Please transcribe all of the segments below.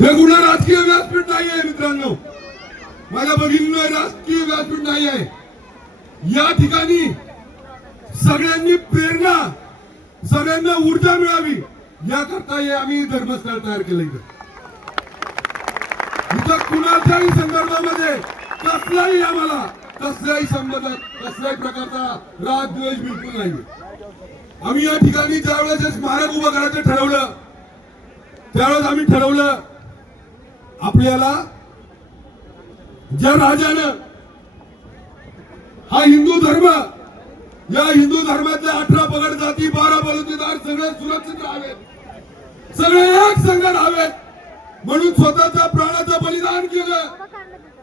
हे कुठलं राजकीय व्यासपीठ नाही आहे मित्रांनो, माझ्या भगिनींनो, राजकीय व्यासपीठ नाही आहे. या ठिकाणी सगळ्यांनी प्रेरणा, सगळ्यांना ऊर्जा मिळावी याकरता हे आम्ही धर्मस्थळ तयार केलं. इथं कुणाच्याही संदर्भामध्ये कसलाही आम्हाला कसल्याही संबंधात कसल्याही प्रकारचा राग द्वेष बिलकुल नाही. आम्ही या ठिकाणी ज्यावेळेस स्मारक उभं करायचं ठरवलं त्यावेळेस आम्ही ठरवलं आपल्याला ज्या राजानं हा हिंदू धर्म, या हिंदू धर्मातल्या 18 पगड जाती, 12 बलुतेदार सगळे सुरक्षित राहावेत, सगळे एक संघ राहावेत म्हणून स्वतःच्या प्राणाचं बलिदान केलं.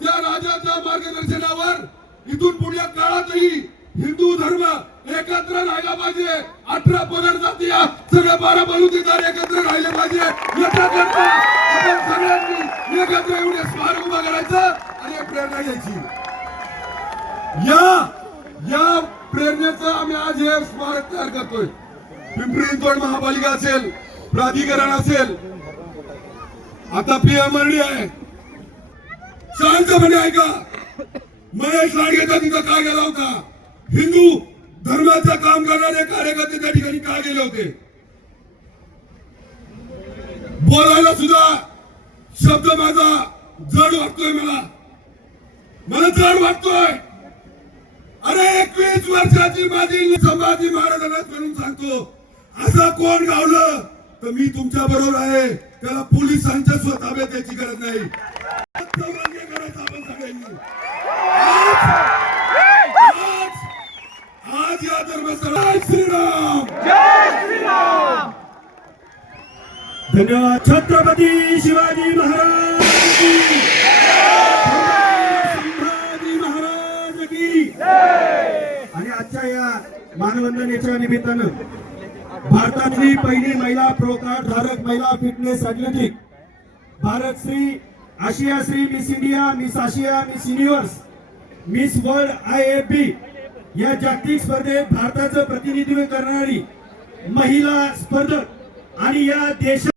त्या राजाच्या मार्गदर्शनावर इथून पुढच्या काळातही हिंदू धर्म एकत्र राहिला पाहिजे. 18 पगड जाती सगळे 12 बलुतेदार एकत्र राहिले पाहिजे. याच्याकरता आपण सगळ्यांनी एकत्र येऊन स्मारक उभा करायचं आणि एक प्रेरणा घ्यायची. या प्रेरणेचं आम्ही आज हे स्मारक तयार करतोय. पिंपरी चिंचवड महापालिका असेल, प्राधिकरण असेल, आता पीएमआरडी आहे. शांतपणे ऐका, महेश लाडगेचा तिथं का गेला होता? हिंदू धर्माचं काम करणारे कार्यकर्ते त्या ठिकाणी का गेले होते? बोलायला सुद्धा शब्द माझा जड वाटतोय, मला जड वाटतोय. अरे 21 वर्षाची माझी संभाजी महाराजांना म्हणून सांगतो, असं कोण गावलं तर मी तुमच्या बरोबर आहे. त्याला पोलिसांच्या स्वताब्यात द्यायची गरज नाही. करायचं आपण सगळ्यांनी. आज या धर्मस्थळात श्रीराम, जय श्रीराम. धन्यवाद. छत्रपती शिवाजी महाराज की संभाजी महाराज की. आणि आजच्या या मानवंदनेच्या निमित्तानं भारतातली पहिली महिला प्रो कार्ड धारक महिला fitness athletic Bharat Shri, Asia Shri, Miss India, Miss Asia, Miss Universe, Miss World IFB या जागतिक स्पर्धेत भारताचं प्रतिनिधित्व करणारी महिला स्पर्धक आणि या देशात